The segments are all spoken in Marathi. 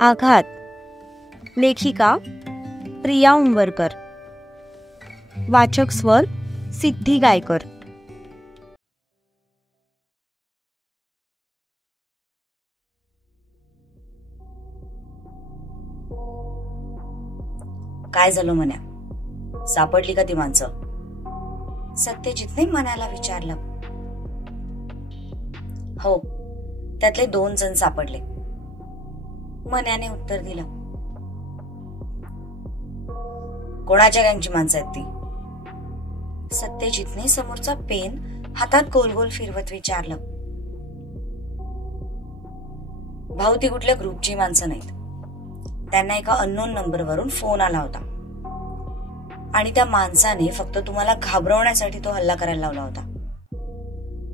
आघात. लेखिका प्रिया उंबरकर. वाचक स्वर सिद्धी गायकर. काय झालं म्हण्या? सापडली का ती माणसं? सत्यजितने मनाला विचारलं. हो, त्यातले 2 जण सापडले, मन्याने उत्तर दिलं. कोणाच्या गँगची माणसं आहेत ती? सत्यजितने समोरचा पेन हातात गोल गोल फिरवत विचारलं. भाऊ, ती कुठल्या ग्रुपची माणसं नाहीत. त्यांना एका अननोन नंबरवरून फोन आला होता आणि त्या माणसाने फक्त तुम्हाला घाबरवण्यासाठी तो हल्ला करायला लावला होता.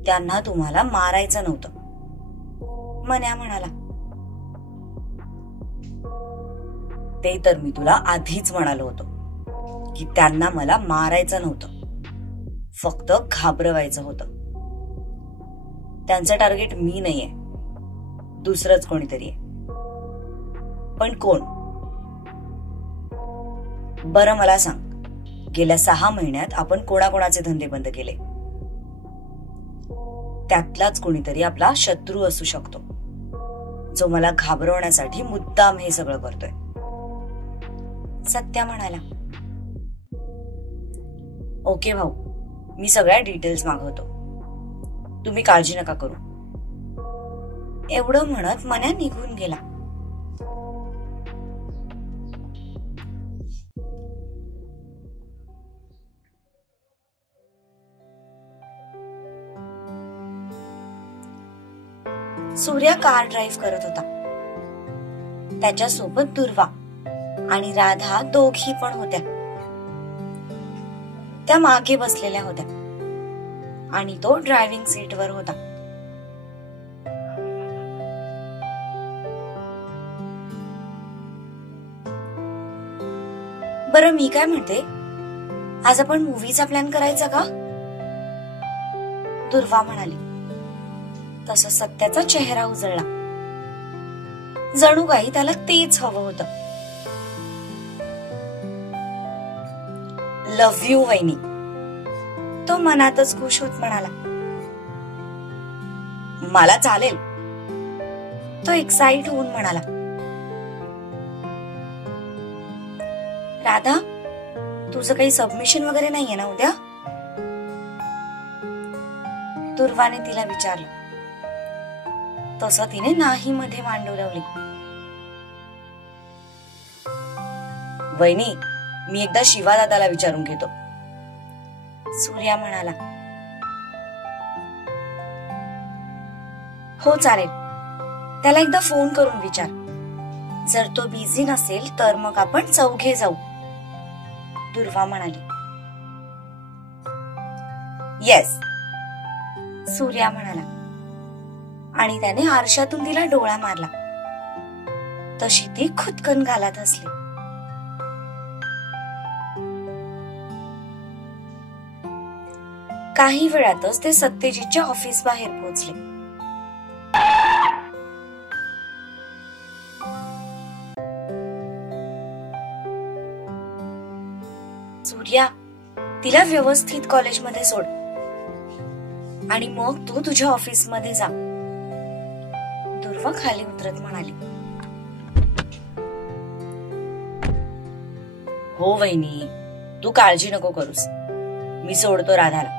त्यांना तुम्हाला मारायचं नव्हतं, मन्या म्हणाला. ते तर मी तुला आधीच म्हणालो होतो की त्यांना मला मारायचं नव्हतं, फक्त घाबरवायचं होतं. त्यांचं टार्गेट मी नाहीये, दुसरंच कोणीतरी आहे. पण कोण? बरं मला सांग, गेल्या 6 महिन्यात आपण कोणाकोणाचे धंदे बंद केले? त्यातलाच कोणीतरी आपला शत्रू असू शकतो, जो मला घाबरवण्यासाठी मुद्दाम हे सगळं करतोय. सत्या म्हणाला. ओके भाऊ, मी सगळ्या डिटेल्स मागवतो, तुम्ही काळजी नका करू. एवढं म्हणत मन्या निघून गेला. सूर्या कार ड्राईव्ह करत होता. त्याच्यासोबत दुर्वा आणि राधा दोघी पण होत्या. त्या मागे बसलेल्या होत्या आणि तो ड्रायव्हिंग सीटवर होता. बरं, मी काय म्हणते, आज आपण मूवीचा प्लॅन करायचा का? दुर्वा म्हणाली. तसं सत्याचा चेहरा उजळला. जणू काही त्याला तेच हवं होतं. लव्ह यू वहिनी, तो मनातच खुश होत म्हणाला. मला चालेल, तो एक्साइट होऊन म्हणाला. राधा, तुझं काही सबमिशन वगैरे नाहीये ना उद्या? दुर्वाने तिला विचारलं. तसं तिने नाही मध्ये मांडू लावली. वहिनी, मी एकदा शिवा दादाला विचारून घेतो, सूर्या म्हणाला. हो चालेल, त्याला एकदा फोन करून विचार. जर तो बिझी नसेल तर मग आपण चौघे जाऊ, दुर्वा म्हणाली. येस, सूर्या म्हणाला आणि त्याने आरशातून तिला डोळा मारला. तशी ती खुदकन घालत हसली. काही वेळातच ते सत्यजितच्या ऑफिस बाहेर पोहोचले. सूर्या, तिला व्यवस्थित कॉलेजमध्ये सोड आणि मग तू तुझ्या ऑफिस मध्ये जा, दुर्वा खाली उतरत म्हणाली. हो वहिनी, तू काळजी नको करूस, मी सोडतो राधाला.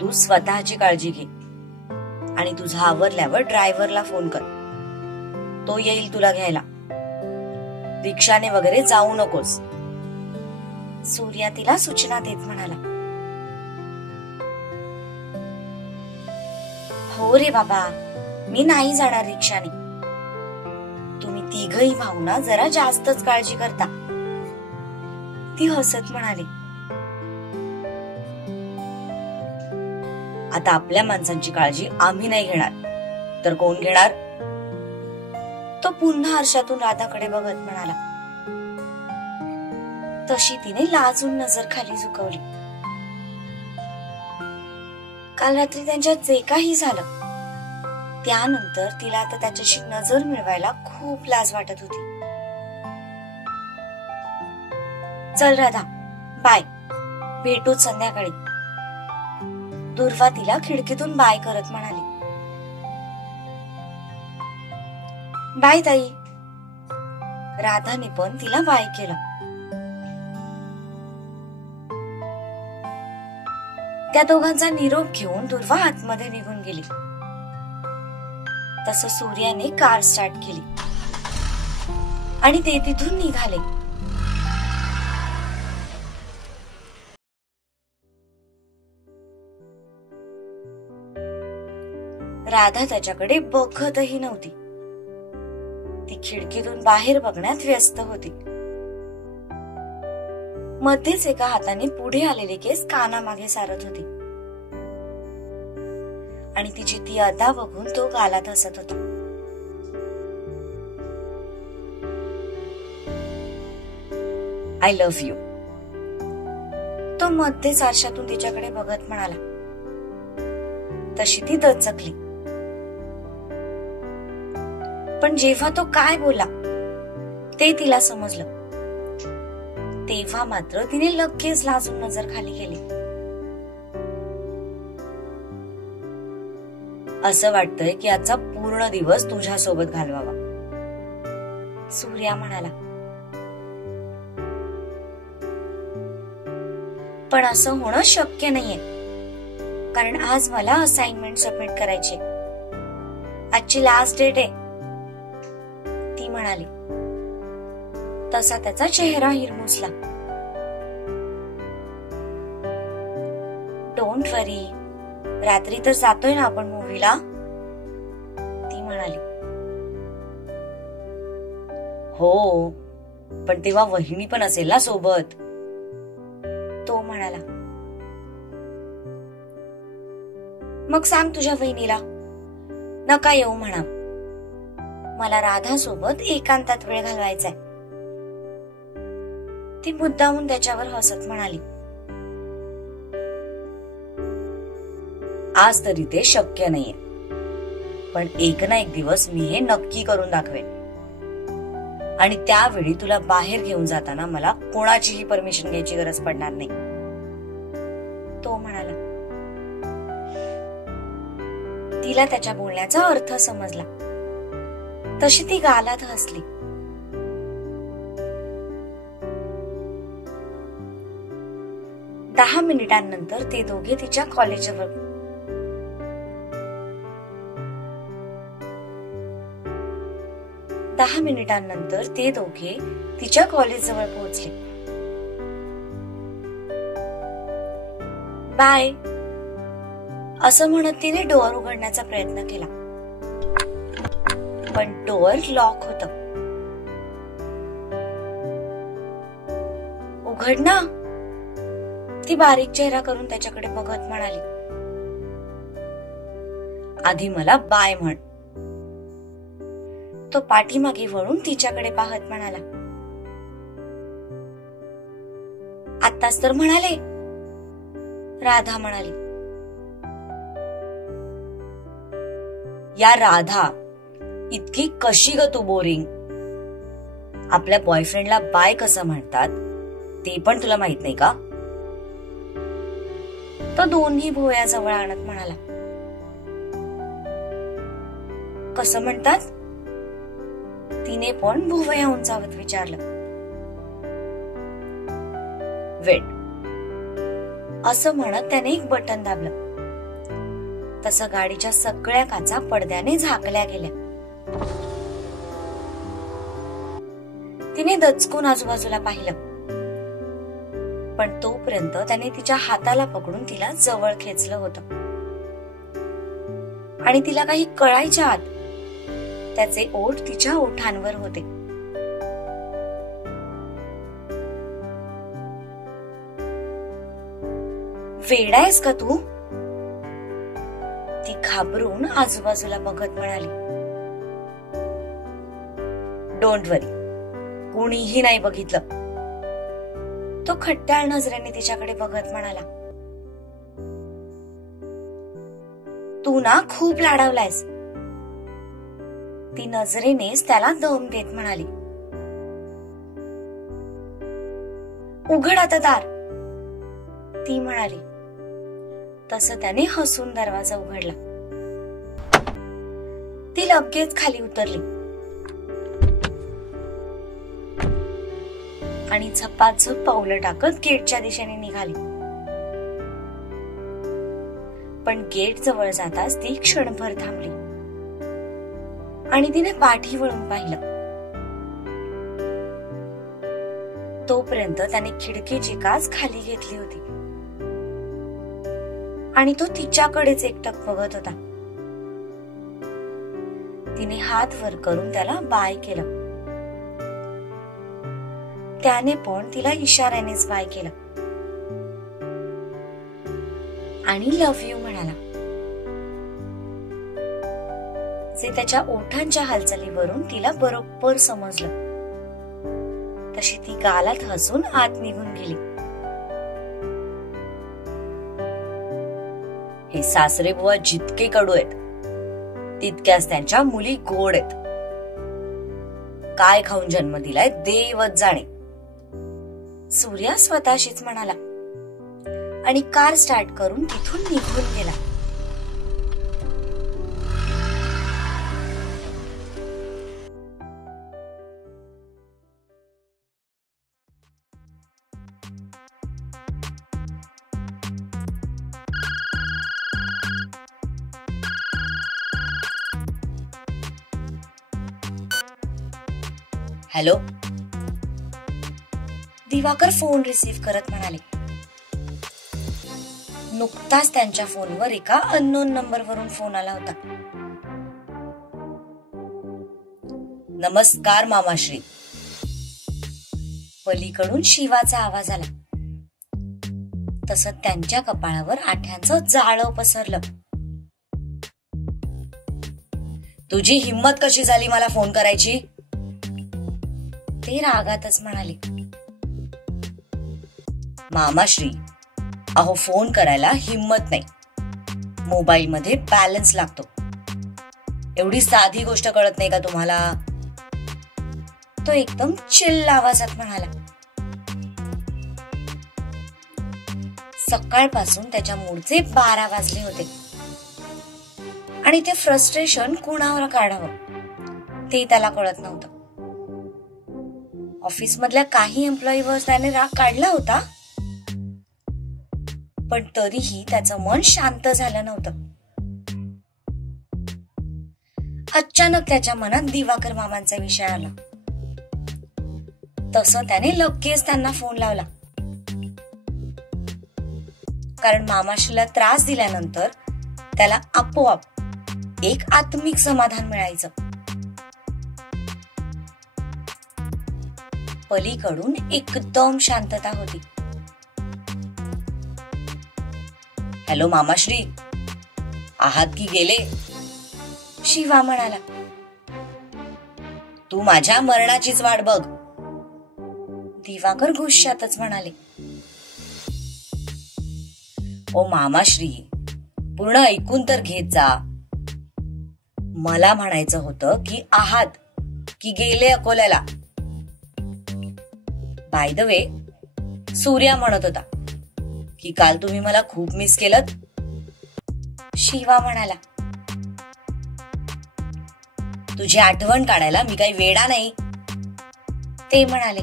तू स्वतःची काळजी घे आणि तुझा आवरल्यावर ड्रायव्हरला फोन कर, तो येईल तुला घ्यायला. रिक्षाने वगैरे जाऊ नकोस, सूर्या तिला सूचना देत म्हणाला. हो रे बाबा, मी नाही जाणार रिक्षाने. तुम्ही तिघही भावना जरा जास्तच काळजी करता, ती हसत म्हणाली. आता आपल्या माणसांची काळजी आम्ही नाही घेणार तर कोण घेणार? तो पुन्हा आरशातून राधाकडे बघत म्हणाला. तशी तिने लाजून नजर खाली झुकवली. काल रात्री त्यांच्यात जे काही झालं त्यानंतर तिला आता त्याच्याशी नजर मिळवायला खूप लाज वाटत होती. चल राधा, बाय, भेटूच संध्याकाळी, दुर्वा तिला खिडकीतून बाय करत म्हणाली. बाय ताई. राधाने पण तिला बाय केलं. त्या दोघांचा निरोप घेऊन दुर्वा आतमध्ये निघून गेली. तसं सूर्याने कार स्टार्ट केली आणि ते तिथून निघाले. राधा त्याच्याकडे बघतही नव्हती. ती खिडकीतून बाहेर बघण्यात व्यस्त होती. मध्येच एका हाताने पुढे आलेले केस कानामागे सारत होती आणि तिची ती अदा बघून तो गालात हसत होता. आय लव्ह यू, तो मध्येच आरशातून तिच्याकडे बघत म्हणाला. तशी ती दचकली. पण जेव्हा तो काय बोला ते तिला समजलं, तेव्हा मात्र तिने लगेच लाजून नजर खाली केली. असं वाटतंय की आजचा पूर्ण दिवस तुझ्या सोबत घालवावा, सूर्या म्हणाला. पण असं होणं शक्य नाहीये, कारण आज मला असाइनमेंट सबमिट करायची. आजची लास्ट डेट आहे, ती म्हणाली. तसा त्याचा चेहरा हिरमुसला. डोंट वरी, रात्री तर जातोय ना आपण मूव्हीला, ती म्हणाली. हो, पण तेव्हा वहिनी पण असेल ना सोबत, तो म्हणाला. मग सांग तुझ्या वहिनीला नका येऊ म्हणा, मला राधा सोबत एकांतात वेळ घालवायचाय, ती मुद्दामून त्याच्यावर हसत म्हणाली. आज तरी ते शक्य नाहीये, पण एक ना एक दिवस मी हे नक्की करून दाखवेन आणि त्यावेळी तुला बाहेर घेऊन जाताना मला कोणाचीही परमिशन घ्यायची गरज पडणार नाही, तो म्हणाला. तिला त्याच्या बोलण्याचा अर्थ समजला. तशी ती गालात हसली. दहा मिनिटांनंतर ते दोघे तिच्या कॉलेजजवळ 10 मिनिटांनंतर ते दोघे तिच्या कॉलेजजवळ पोहोचले. बाय असं म्हणत तिने डोअर उघडण्याचा प्रयत्न केला, पण डोअर लॉक होत. उघड ना, ती बारीक चेहरा करून त्याच्याकडे बघत म्हणाली. आधी मला बाय म्हण, तो पाठीमागे वळून तिच्याकडे पाहत म्हणाला. आत्ताच तर म्हणाले, राधा म्हणाली. या राधा, इतकी कशी ग तू बोरिंग? आपल्या बॉयफ्रेंडला बाय कसं म्हणतात ते पण तुला माहित नाही का? तो दोन्ही भोवया जवळ आणत म्हणाला. कसं म्हणतात? तिने पण भोवया उंचावत विचारलं. वेट असं म्हणत त्याने एक बटन दाबलं. तसं गाडीच्या सगळ्या काचा पडद्याने झाकल्या गेल्या. तिने दचकून आजूबाजूला पाहिलं, पण तोपर्यंत त्याने तिच्या हाताला पकडून तिला जवळ खेचलं होतं आणि तिला काही कळायच्या आत त्याचे ओठ तिच्या ओठांवर होते. वेडायस का तू? ती घाबरून आजूबाजूला बघत म्हणाली. डोंट वरी, कुणीही नाही बघितलं, तो खट्ट्याळ नजरेने तिच्याकडे बघत म्हणाला. तू ना खूप लाडावलायस, ती नजरेनेच त्याला दम देत म्हणाली, उघड आता दार. ती म्हणाली. तसं त्याने हसून दरवाजा उघडला. ती लगेच खाली उतरली आणि झपाझप पावलं टाकत गेटच्या दिशेने निघाली. पण गेट जवळ जाताच ती क्षणभर थांबली आणि तिने पाठी वळून पाहिलं. तोपर्यंत त्याने खिडकीची काच खाली घेतली होती आणि तो तिच्याकडेच एकटक बघत होता. तिने हात वर करून त्याला बाय केलं. त्याने पण तिला इशाऱ्यानेच बाय केलं आणि लव्ह यू म्हणाला. जे त्याच्या ओठांच्या हालचालीवरून तिला बरोबर समजलं. तशी ती गालात हसून आत निघून गेली. हे सासरे बुवा जितके कडू आहेत तितक्याच त्यांच्या मुली गोड आहेत. काय खाऊन जन्म दिलाय देवच जाणे. सूर्या स्वतःशीच म्हणाला आणि कार स्टार्ट करून तिथून निघून गेला. हॅलो. दिवाकर फोन रिसीव्ह करत म्हणाले. नुकताच त्यांच्या फोनवर एका अननोन नंबरवरून फोन आला होता. नमस्कार मामाश्री. पलीकडून शिवाचा आवाज आला. तसं त्यांच्या कपाळावर आठ्यांचं जाळं पसरलं. तुझी हिम्मत कशी झाली मला फोन करायची? ते रागातच म्हणाले. मामाश्री, अहो फोन करायला हिम्मत नाही. मोबाईल मध्ये बॅलन्स लागतो. एवढी साधी गोष्ट कळत नाही का तुम्हाला? तो एकदम चिल्ल आवाजात म्हणाला. सकाळपासून त्याच्या मूडचे 12 वाजले होते आणि ते फ्रस्ट्रेशन कुणावर काढावं ते त्याला कळत नव्हतं. ऑफिस मधल्या काही एम्प्लॉईवर त्याने राग काढला होता, पण तरीही त्याचं मन शांत झालं नव्हतं. अचानक त्याच्या मनात दिवाकर मामांचा विषय आला. तसं त्याने लगेच त्यांना फोन लावला. कारण मामाश्रीला त्रास दिल्यानंतर त्याला आपोआप एक आत्मिक समाधान मिळायचं. पलीकडून एकदम शांतता होती. हॅलो मामाश्री, आहात की गेले? शिवा म्हणाला. तू माझ्या मरणाचीच वाट बघ. दिवाकर गुस्सातच म्हणाले. ओ मामाश्री, पूर्ण ऐकून तर घेत जा. मला म्हणायचं होतं की आहात की गेले अकोल्याला. बाय द वे, सूर्या म्हणत होता की काल तुम्ही मला खूप मिस केलत. शिवा म्हणाला. तुझी आठवण काढायला मी काही वेडा नाही. ते म्हणाले.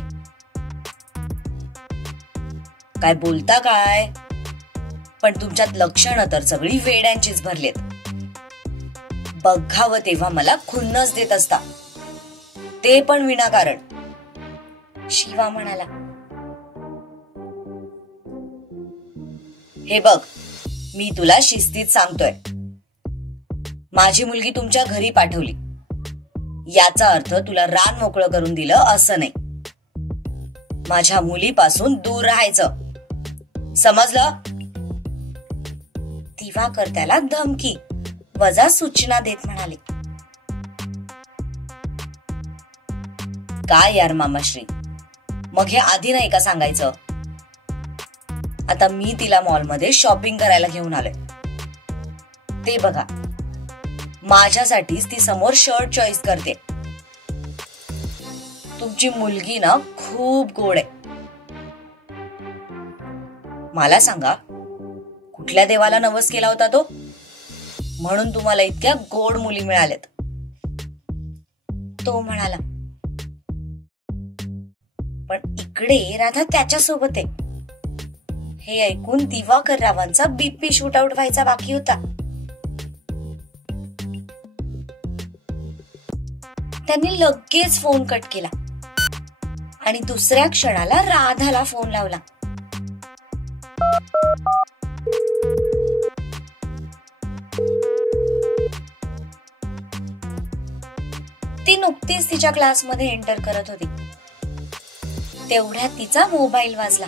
काय बोलता काय? पण तुमच्यात लक्षणं तर सगळी वेड्यांचीच भरलेत. बघावं तेव्हा मला खुन्नस देत असता, ते पण विनाकारण. शिवा म्हणाला. हे बघ, मी तुला शिस्तीत सांगतोय. माझी मुलगी तुमच्या घरी पाठवली याचा अर्थ तुला रान मोकळं करून दिलं असं नाही. माझ्या मुलीपासून दूर राहायचं, समजलं? दिवाकर त्याला धमकी वजा सूचना देत म्हणाले. काय यार मामाश्री, मग हे आधी नाही का सांगायचं? आता मी तिला मॉलमध्ये शॉपिंग करायला घेऊन आलोय. ते बघा, माझ्यासाठीच ती समोर शर्ट चॉईस करते. तुमची मुलगी ना खूप गोड आहे. मला सांगा, कुठल्या देवाला नवस केला होता तो, म्हणून तुम्हाला इतक्या गोड मुली मिळाल्यात? तो म्हणाला. पण इकडे राधा त्याच्यासोबत आहे. हे ऐकून दिवाकर रावांचा बीपी शूटआउट व्हायचा बाकी होता. त्यांनी लगेच फोन कट केला आणि दुसऱ्या क्षणाला राधाला फोन लावला. ती नुकतीच तिच्या क्लासमध्ये एंटर करत होती. तेवढ्यात तिचा मोबाईल वाजला.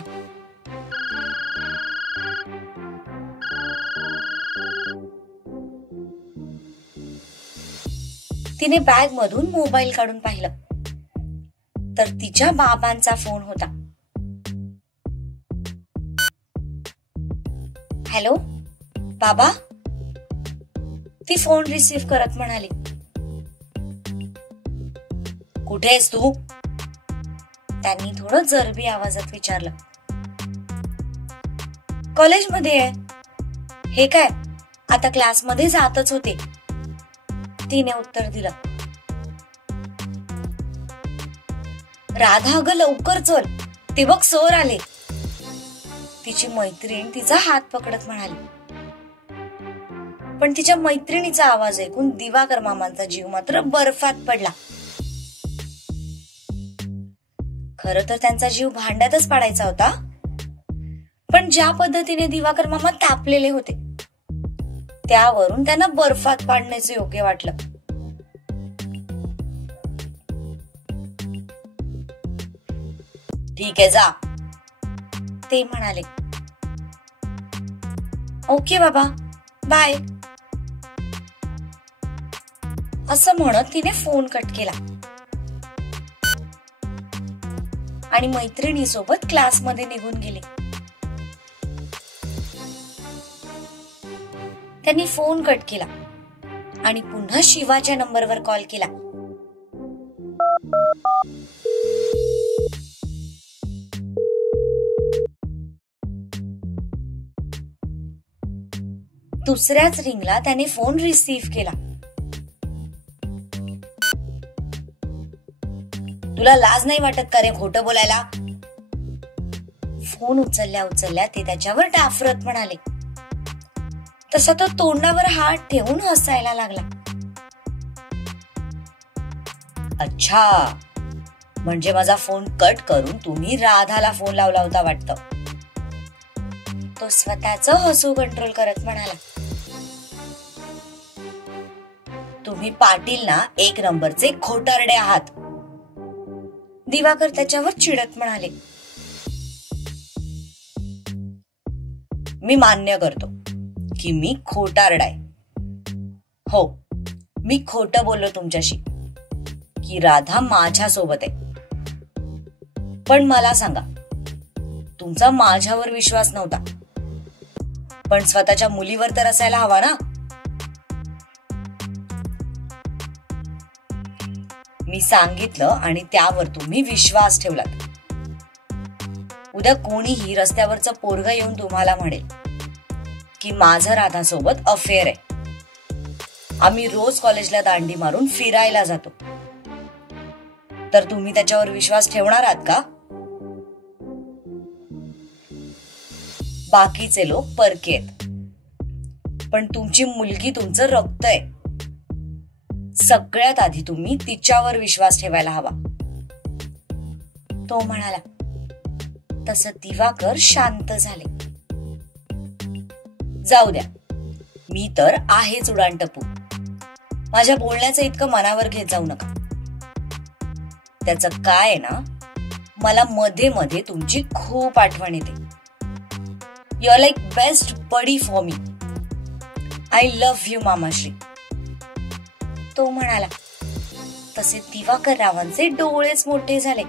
तिने बॅग मधून मोबाईल काढून पाहिलं तर तिच्या बाबांचा फोन होता. हॅलो बाबा, ती फोन रिसीव्ह करत म्हणाली. कुठे आहेस तू? त्यांनी थोडं जरबी आवाजात विचारलं. कॉलेजमध्ये आहे. हे काय, आता क्लासमध्ये जातच होते, तिने उत्तर दिलं. राधा, अगं लवकर चल, ते बघ सर आले, तिची मैत्रीण तिचा हात पकडत म्हणाली. पण तिच्या मैत्रिणीचा आवाज ऐकून दिवाकर मामांचा जीव मात्र बर्फात पडला. खरं तर त्यांचा जीव भांड्यातच पाडायचा होता, पण ज्या पद्धतीने दिवाकर मामा तापलेले होते त्यावरून त्यांना बर्फात पाडण्याचे योग्य वाटलं. ठीक आहे, जा, ते म्हणाले. ओके बाबा, बाय, असं म्हणत तिने फोन कट केला आणि मैत्रिणीसोबत क्लासमध्ये निघून गेले. त्यांनी फोन कट केला आणि पुन्हा शिवाच्या नंबरवर कॉल केला. दुसऱ्याच रिंगला त्याने फोन रिसीव्ह केला. तुला लाज नाही वाटत का रे खोटं बोलायला? फोन उचलल्या उचलल्या ते त्याच्यावर डाफरत म्हणाले. तसा तो तोंडावर हात ठेवून हसायला लागला. अच्छा, म्हणजे माझा फोन कट करून तुम्ही राधाला फोन लावला होता वाटतं, तो स्वतःचं हसू कंट्रोल करत म्हणाला. तुम्ही पाटील ना एक नंबरचे खोटारडे आहात, दिवाकर त्याच्यावर चिडत म्हणाले. मी मान्य करतो की मी खोटारडा आहे. हो, मी खोटं बोललो तुमच्याशी की राधा माझ्या सोबत आहे. पण मला सांगा, तुमचा माझ्यावर विश्वास नव्हता, पण स्वतःच्या मुलीवर तर असायला हवा ना? मी सांगितलं आणि त्यावर तुम्ही विश्वास ठेवलात. उद्या कोणीही रस्त्यावरचं पोरगं येऊन तुम्हाला म्हणेल की माझं राधासोबत अफेअर आहे, आम्ही रोज कॉलेजला दांडी मारून फिरायला जातो, तर तुम्ही त्याच्यावर विश्वास ठेवणार आहात का? बाकीचे लोक परके आहेत, पण तुमची मुलगी तुमचं रक्त आहे. सगळ्यात आधी तुम्ही तिच्यावर विश्वास ठेवायला हवा, तो म्हणाला. तसं दिवाकर शांत झाले. जाऊ द्या, मी तर आहेच उडाणटप्पू, माझ्या बोलण्याचं इतकं मनावर घेत जाऊ नका. त्याचं काय ना, मला मध्ये मध्ये तुमची खूप आठवण येते. You are like best buddy for me. I love you मामाश्री, तो म्हणाला. तसे दिवाकर रावांचे डोळेच मोठे झाले.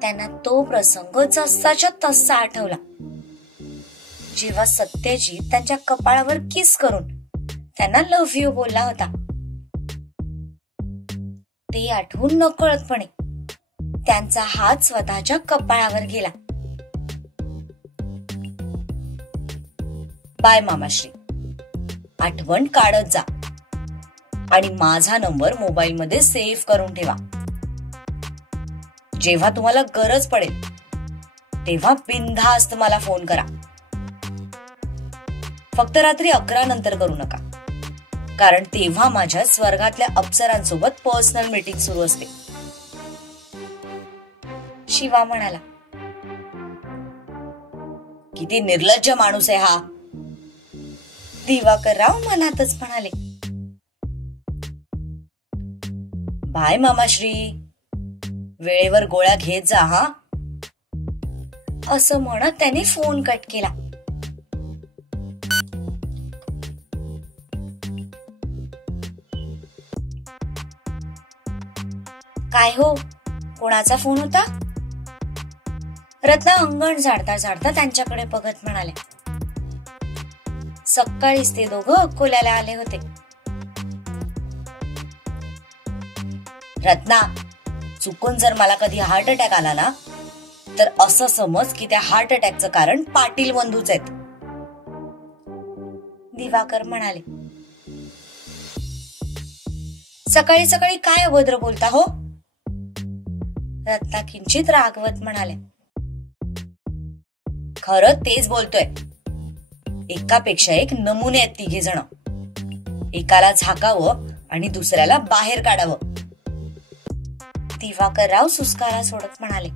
त्यांना तो प्रसंग जसाच्या तसा आठवला, जेव्हा सत्यजित त्यांच्या कपाळावर किस करून त्यांना लव्ह यू बोलला होता. ते आठवून नकळतपणे त्यांचा हात स्वतःच्या कपाळावर गेला. बाय मामाश्री, आठवण काढत जा आणि माझा नंबर मोबाईल मध्ये सेव्ह करून ठेवा. जेव्हा तुम्हाला गरज पडेल तेव्हा बिनधास्त मला फोन करा. फक्त रात्री 11 नंतर करू नका, कारण तेव्हा माझ्या स्वर्गातल्या अप्सरांसोबत पर्सनल मीटिंग सुरू असते. शिवा म्हणाला, किती निर्लज्ज माणूस आहे हा. दिवाकरराव मनातच म्हणाले, बाय मामाश्री, वेळेवर गोळ्या घेत जा हा. असं म्हणत त्याने फोन कट केला. काय हो, कोणाचा फोन होता? रत्ना अंगण झाडता झाडता त्यांच्याकडे बघत म्हणाले, सकाळीच ते दोघं अकोल्याला आले होते. रत्ना, चुकून जर मला कधी हार्ट अटॅक आला ना, तर असं समज की त्या हार्ट अटॅकचं कारण पाटील बंधूच आहेत. दिवाकर म्हणाले, सकाळी सकाळी काय अभद्र बोलता हो? रत्ना किंचित रागवत म्हणाले, खरं तेच बोलतोय. एकापेक्षा एक नमुने आहेत तिघे जण. एकाला झाकावं आणि दुसऱ्याला बाहेर काढावं. दिवाकरराव सुस्कारा सोडत म्हणाले,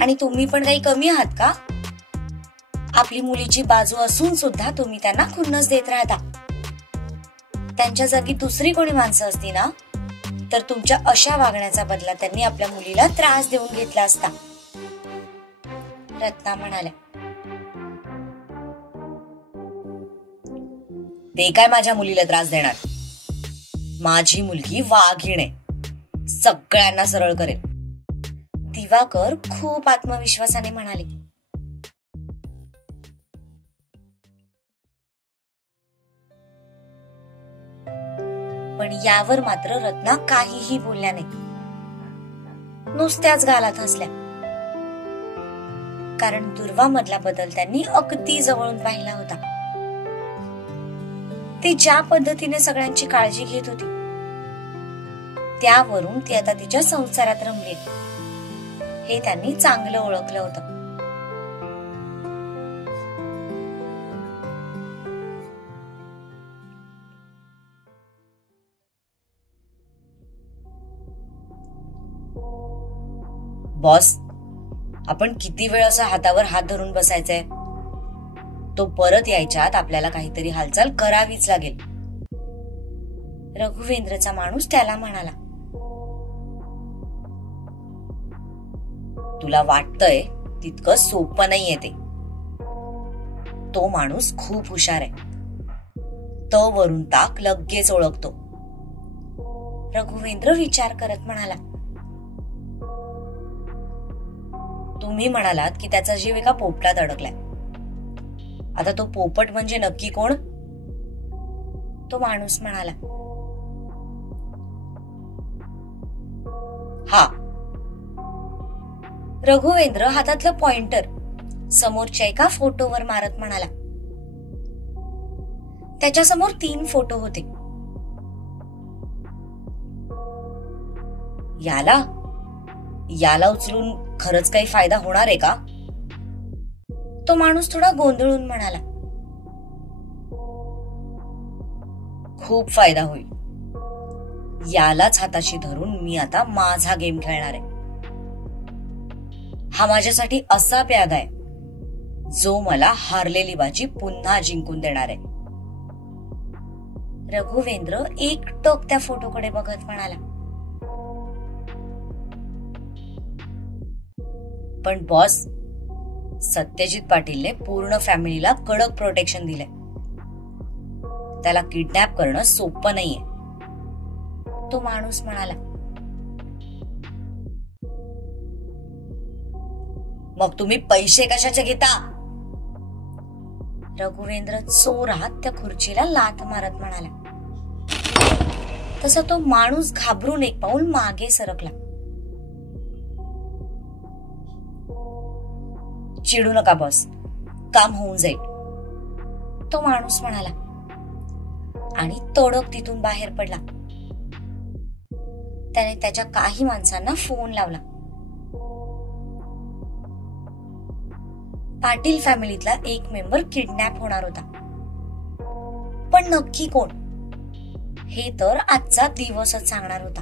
आणि तुम्ही पण काही कमी आहात का? आपली मुलीची बाजू असून सुद्धा तुम्ही त्यांना खुन्नस देत राहता. त्यांच्या जागी दुसरी कोणी माणसं असती ना, तर तुमच्या अशा वागण्याचा बदला त्यांनी आपल्या मुलीला त्रास देऊन घेतला असता. रत्ना म्हणाल्या, ते काय माझ्या मुलीला त्रास देणार? माझी मुलगी वाघीण आहे, सगळ्यांना सरळ करेल. दिवाकर खूप आत्मविश्वासाने म्हणाले. पण यावर मात्र रत्ना काहीही बोलल्या नाही, नुसत्याच गालात हसल्या. कारण दुर्वा मधला बदल त्यांनी अगदी जवळून पाहिला होता. ती ज्या पद्धतीने सगळ्यांची काळजी घेत होती, त्यावरून ती आता तिच्या संसारात रमली हे त्यांनी चांगलं ओळखलं होतं. बॉस, आपण किती वेळ असं हातावर हात धरून बसायचंय? तो परत यायच्यात आपल्याला काहीतरी हालचाल करावीच लागेल. रघुवेंद्रचा माणूस त्याला म्हणाला, तुला वाटतंय तितकं सोपं नाहीये ते. तो माणूस खूप हुशार आहे. त वरून ताक लगेच ओळखतो. रघुवेंद्र विचार करत म्हणाला, तुम्ही म्हणालात की त्याचा जीव एका पोपटात अडकलाय. आता तो पोपट म्हणजे नक्की कोण? तो माणूस म्हणाला, हा. रघुवेंद्र हातातलं पॉइंटर समोरच्या एका फोटोवर मारत म्हणाला. त्याच्यासमोर 3 फोटो होते. याला उचलून खरंच काही फायदा होणार आहे का? तो माणूस थोडा गोंधळून म्हणाला, खूप फायदा होईल. यालाच हाताशी धरून मी आता माझा गेम खेळणार आहे. हा माझ्यासाठी असा प्यादा आहे जो मला हारलेली बाजी पुन्हा जिंकून देणार आहे. रघुवेंद्र एकटक त्या फोटोकडे बघत म्हणाला, पण बॉस, सत्यजित पाटीलने पूर्ण फॅमिलीला कडक प्रोटेक्शन दिलंय. त्याला किडनॅप करणं सोपं नाहीये. तो माणूस म्हणाला, मग तुम्ही पैसे कशाचे घेता? रघुवेंद्र जोरात त्या खुर्चीला लाथ मारत म्हणाला. तसा तो माणूस घाबरून एक पाऊल मागे सरकला. चिडू नका बॉस, काम होऊन जाईल, तो माणूस म्हणाला आणि तडक तिथून बाहेर पडला. त्याने त्याच्या काही माणसांना फोन लावला. पाटील फॅमिलीतला एक मेंबर किडनॅप होणार होता, पण नक्की कोण हे तर आजचा दिवसच सांगणार होता.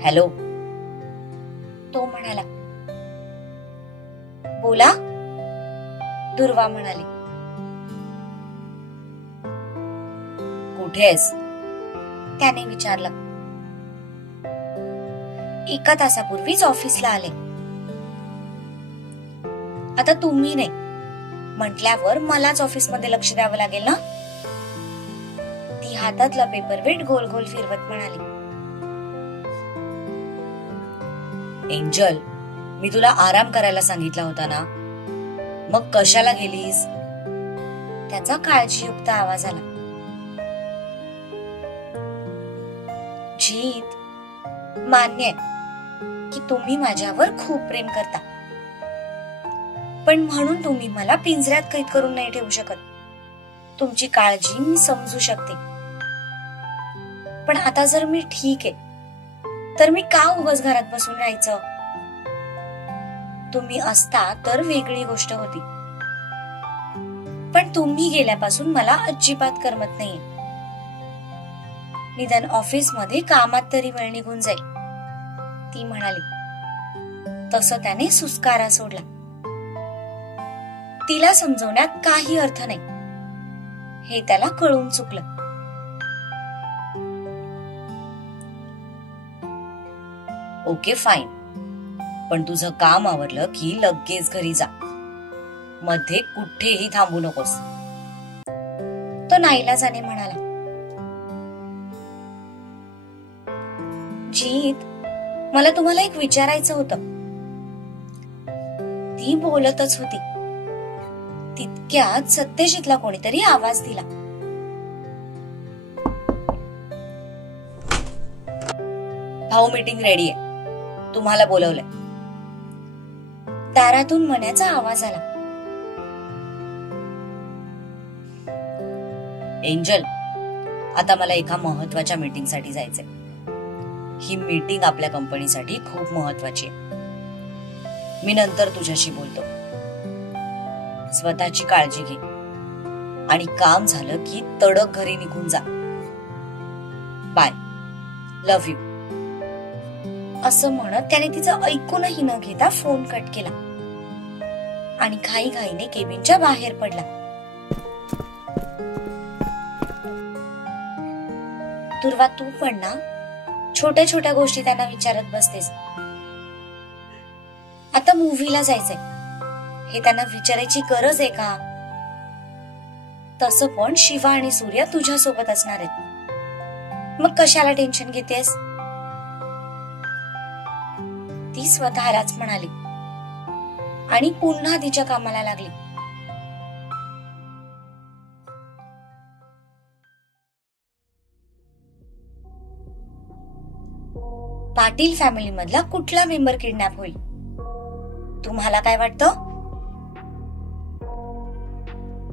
हॅलो, तो म्हणाला. बोला, दुर्वा म्हणाली. कुठे आहेस, त्याने विचारलं. 1 तासापूर्वीच ऑफिसला आले. आता तुम्ही नाही म्हटल्यावर मलाच ऑफिसमध्ये लक्ष द्यावं लागेल ना, ती हातातला पेपरवेट गोल गोल फिरवत म्हणाली. एंजल, मी तुला आराम करायला सांगितला होता ना, मग कशाला गेलीस, त्याचा काळजीयुक्त आवाज आला. जीत, मान्य आहे की तुम्ही माझ्यावर खूप प्रेम करता, पण म्हणून तुम्ही मला पिंजऱ्यात कैद करून नाही ठेवू शकत. तुमची काळजी मी समजू शकते, पण आता जर मी ठीक आहे तर मी का उगाच घरात बसून राहायचं. तुम्ही असता तर वेगळी गोष्ट होती, पण तुम्ही गेल्यापासून मला अजिबात करमत नाहीये. निदान ऑफिसमध्ये कामात तरी वेळ निघून जाईल, ती म्हणाली. तसं त्याने सुस्कारा सोडला. तिला समजवण्यात काही अर्थ नाही हे त्याला कळून चुकलं. ओके फाईन, पण तुझं काम आवरलं की लगेच घरी जा, मध्ये कुठेही थांबू नकोस, तो नाईलाजाने म्हणाला. जीत, मला तुम्हाला एक विचारायचं होतं, ती बोलतच होती. तितक्यात सत्यजितला कोणीतरी आवाज दिला. भाऊ, मीटिंग रेडी आहे, तुम्हाला बोलवलंय. दारातून मन्याचा आवाज आला. एंजल, आता मला एका महत्वाच्या मीटिंगसाठी जायचंय. ही मीटिंग आपल्या कंपनीसाठी खूप महत्वाची आहे. मी नंतर तुझ्याशी बोलतो. स्वतःची काळजी घे आणि काम झालं की तडक घरी निघून जा. बाय, लव्ह यू, असं म्हणत त्याने तिचं ऐकूनही न घेता फोन कट केला आणि घाईघाईने केबिनच्या बाहेर पडला. दुर्वा, तू पण ना छोट्या छोट्या गोष्टी त्यांना विचारत बसतेस. आता मूव्हीला जायचंय हे त्यांना विचारायची गरज आहे का? तसं पण शिवा आणि सूर्या तुझ्या सोबत असणार आहेत, मग कशाला टेन्शन घेतेस, ती स्वतःलाच म्हणाली आणि पुन्हा तिच्या कामाला लागली. पाटील फॅमिली मधला कुठला मेंबर किडनॅप होईल, तुम्हाला काय वाटतं?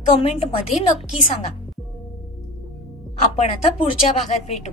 कमेंट मध्ये नक्की सांगा. आपण आता पुढच्या भागात भेटू.